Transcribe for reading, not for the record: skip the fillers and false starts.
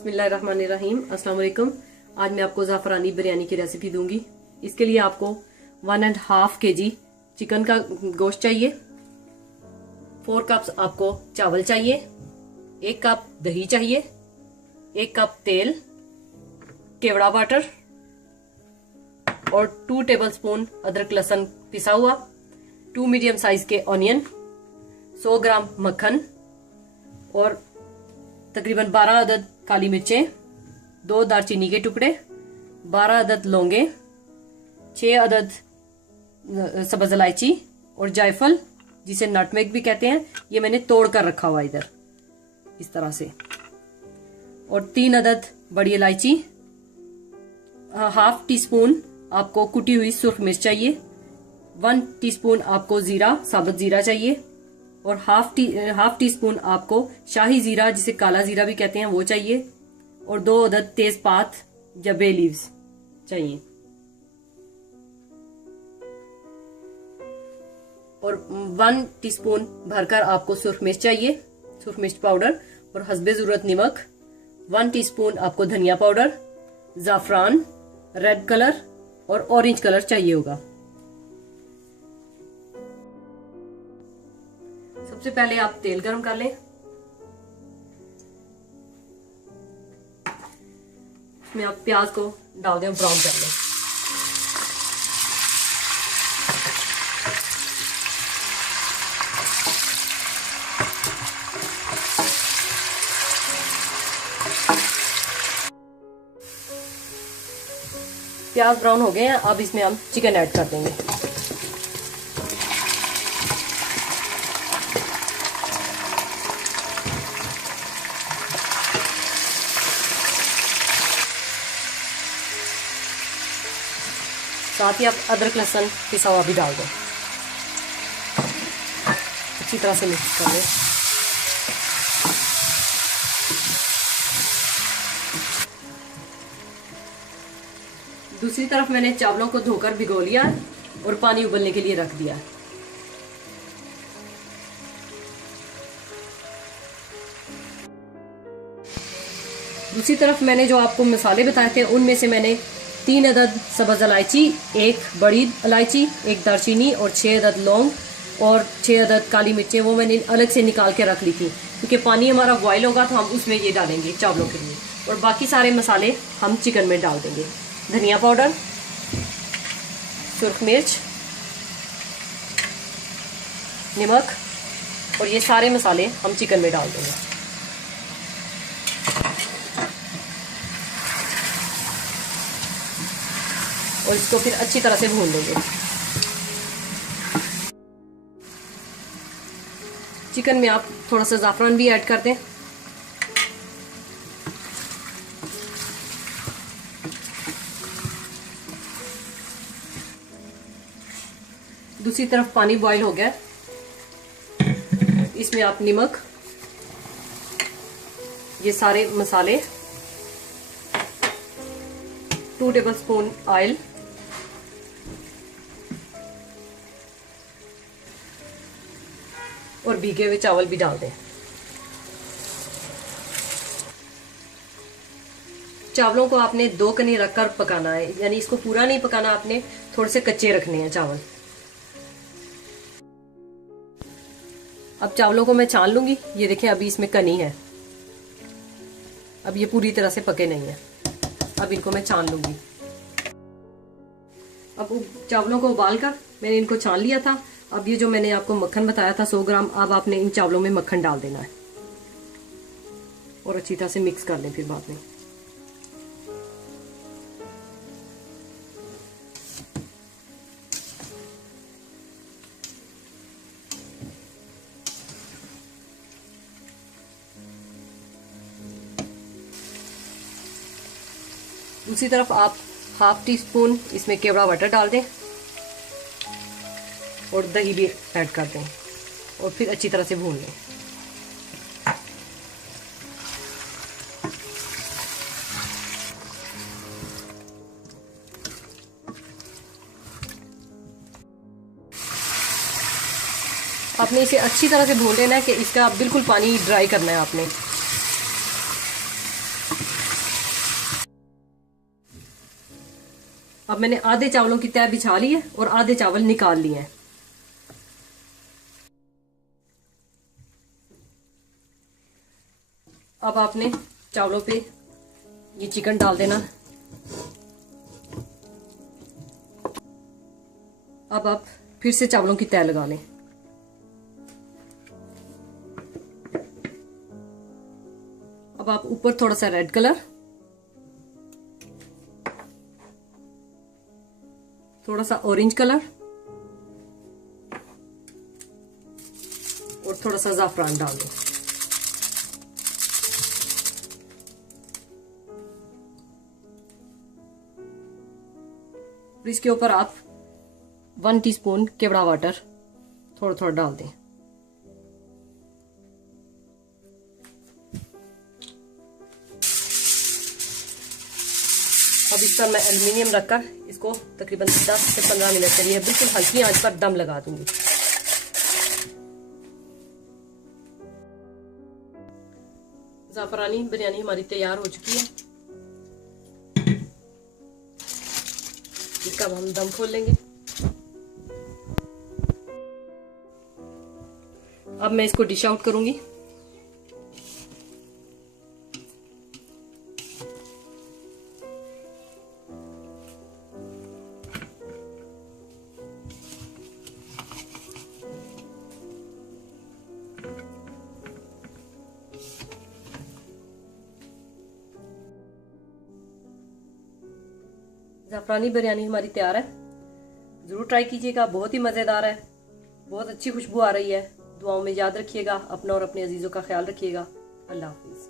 बिस्मिल्लाहिर्रहमानिर्रहीम। अस्सलाम वालेकुम। आज मैं आपको ज़ाफ़रानी बिरयानी की रेसिपी दूंगी। इसके लिए आपको 1.5 kg चिकन का गोश्त चाहिए, 4 कप्स आपको चावल चाहिए, 1 कप दही चाहिए, 1 कप तेल, केवड़ा वाटर और 2 टेबलस्पून अदरक लहसुन पिसा हुआ, 2 मीडियम साइज के ऑनियन, 100 ग्राम मक्खन और तकरीबन 12 अदद काली मिर्चें, 2 दालचीनी के टुकड़े, 12 अदद लौंगे, 6 अदद सब्ज इलायची और जायफल जिसे नटमेग भी कहते हैं, ये मैंने तोड़ कर रखा हुआ इधर इस तरह से, और 3 अदद बड़ी इलायची, हाफ टी स्पून आपको कुटी हुई सुर्ख मिर्च चाहिए, 1 टीस्पून आपको जीरा साबुत जीरा चाहिए और हाफ टी स्पून आपको शाही जीरा जिसे काला जीरा भी कहते हैं वो चाहिए और 2 अदद तेजपात या बे लीव्स चाहिए और 1 टीस्पून भरकर आपको सुर्ख मिर्च चाहिए, सुर्ख मिर्च पाउडर और हस्बे जरूरत नमक, 1 टीस्पून आपको धनिया पाउडर, जाफरान, रेड कलर और ऑरेंज कलर चाहिए होगा। सबसे पहले आप तेल गरम कर लें, इसमें आप प्याज को डाल दें, ब्राउन कर लें। प्याज ब्राउन हो गए हैं, अब इसमें हम चिकन ऐड कर देंगे। साथ ही आप अदरक लहसुन पिसा हुआ भी डाल दें, अच्छी तरह से मिक्स कर लें। दूसरी तरफ मैंने चावलों को धोकर भिगो लिया और पानी उबलने के लिए रख दिया। दूसरी तरफ मैंने जो आपको मसाले बताए थे उनमें से मैंने 3 अदद सब्ज इलायची, 1 बड़ी इलायची, 1 दालचीनी और 6 अदद लौंग और 6 अदद काली मिर्चें वो मैंने अलग से निकाल के रख ली थी, क्योंकि पानी हमारा बॉयल होगा तो हम उसमें ये डालेंगे चावलों के लिए, और बाकी सारे मसाले हम चिकन में डाल देंगे। धनिया पाउडर, सुर्ख मिर्च, नमक और ये सारे मसाले हम चिकन में डाल देंगे। और इसको फिर अच्छी तरह से भून लेंगे। चिकन में आप थोड़ा सा ज़ाफ़रान भी ऐड कर दें। दूसरी तरफ पानी बॉईल हो गया, इसमें आप नमक, ये सारे मसाले, 2 टेबलस्पून ऑयल, और भीगे हुए चावल भी डाल दें। चावलों को आपने 2 कनी रखकर पकाना है, यानी इसको पूरा नहीं पकाना, आपने थोड़े से कच्चे रखने हैं चावल। अब चावलों को मैं छान लूंगी। ये देखें अभी इसमें कनी है, अब ये पूरी तरह से पके नहीं है, अब इनको मैं छान लूंगी। अब चावलों को उबाल कर मैंने इनको छान लिया था। अब ये जो मैंने आपको मक्खन बताया था 100 ग्राम, अब आपने इन चावलों में मक्खन डाल देना है और अच्छी तरह से मिक्स कर लें फिर बाद में। दूसरी तरफ आप हाफ टी स्पून इसमें केवड़ा वाटर डाल दें और दही भी ऐड कर दें और फिर अच्छी तरह से भून लें। आपने इसे अच्छी तरह से भून लेना है कि इसका बिल्कुल पानी ड्राई करना है आपने। अब मैंने आधे चावलों की तह बिछा ली है और आधे चावल निकाल लिए हैं। अब आपने चावलों पे ये चिकन डाल देना। अब आप फिर से चावलों की तह लगा लें। अब आप ऊपर थोड़ा सा रेड कलर, थोड़ा सा ऑरेंज कलर और थोड़ा सा ज़ाफ़रान डाल दो। और इसके ऊपर आप 1 टीस्पून केवड़ा वाटर थोड़ा थोड़ा डाल दें। अब इस पर मैं एल्युमिनियम रखकर इसको तकरीबन 10 से 15 मिनट के लिए बिल्कुल हल्की आंच पर दम लगा दूंगी। ज़ाफ़रानी बिरयानी हमारी तैयार हो चुकी है। इसका हम दम खोल लेंगे। अब मैं इसको डिश आउट करूंगी। ज़ाफ़रानी बिरयानी हमारी तैयार है। ज़रूर ट्राई कीजिएगा, बहुत ही मज़ेदार है, बहुत अच्छी खुशबू आ रही है। दुआओं में याद रखिएगा, अपना और अपने अजीज़ों का ख्याल रखिएगा। अल्लाह हाफिज़।